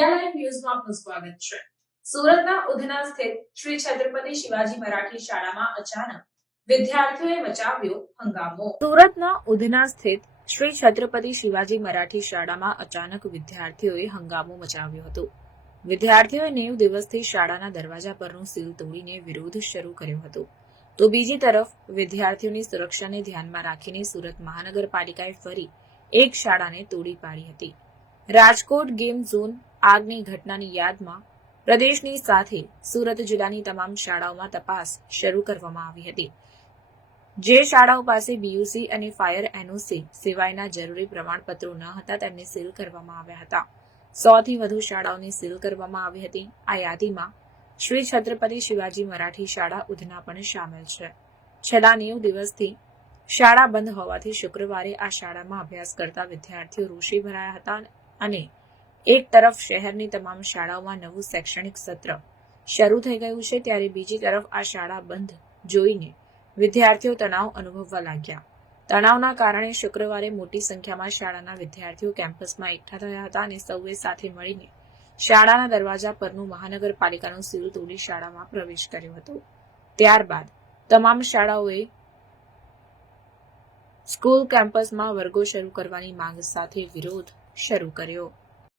India live न्यूઝમાં આપનું સ્વાગત છે। સુરતના ઉધના સ્થિત શ્રી છત્રપતિ શિવાજી મરાઠી શાળામાં અચાનક વિદ્યાર્થીઓએ મચાવ્યો હંગામો। સુરતના ઉધના સ્થિત શ્રી છત્રપતિ શિવાજી મરાઠી શાળામાં અચાનક વિદ્યાર્થીઓએ હંગામો મચાવ્યો હતો। વિદ્યાર્થીઓએ 90 દિવસથી શાળાના દરવાજા પરનું સીલ તોડીને વિરોધ શરૂ કર્યો હતો, તો બીજી તરફ વિદ્યાર્થીઓની સુરક્ષાને ધ્યાનમાં રાખીને સુરત મહાનગરપાલિકાએ ફરી એક શાળાને તોડી પાડી હતી। રાજકોટ ગેમ ઝોન આગની ઘટનાની યાદમાં પ્રદેશની સાથે સુરત જિલ્લાની તમામ શાળાઓમાં તપાસ શરૂ કરવામાં આવી હતી। જે શાળાઓ પાસે બીયુસી અને ફાયર એનઓસી સિવાયના જરૂરી પ્રમાણપત્રો ન હતા તેમને સીલ કરવામાં આવ્યા હતા। 100 થી વધુ શાળાઓને સીલ કરવામાં આવી હતી। આ યાદીમાં શ્રી છત્રપતિ શિવાજી મરાઠી શાળા ઉધના પણ સામેલ છે। છેલ્લા 90 દિવસથી શાળા બંધ હોવાથી શુક્રવારે આ શાળામાં અભ્યાસ કરતા વિદ્યાર્થીઓ રોષે ભરાયા હતા અને એક તરફ શહેરની તમામ શાળાઓમાં નવું શૈક્ષણિક સત્ર શરૂ થઈ ગયું છે, ત્યારે બીજી તરફ આ શાળા બંધ જોઈને વિદ્યાર્થીઓ તણાવ અનુભવવા લાગ્યા। તણાવના કારણે શુક્રવારે મોટી સંખ્યામાં શાળાના વિદ્યાર્થીઓ કેમ્પસમાં એકઠા થયા હતા અને સૌએ સાથે મળીને શાળાના દરવાજા પરનું મહાનગરપાલિકાનું સીલ તોડી શાળામાં પ્રવેશ કર્યો હતો। ત્યારબાદ તમામ શાળાઓએ સ્કૂલ કેમ્પસમાં વર્ગો શરૂ કરવાની માંગ સાથે વિરોધ શરૂ કર્યો।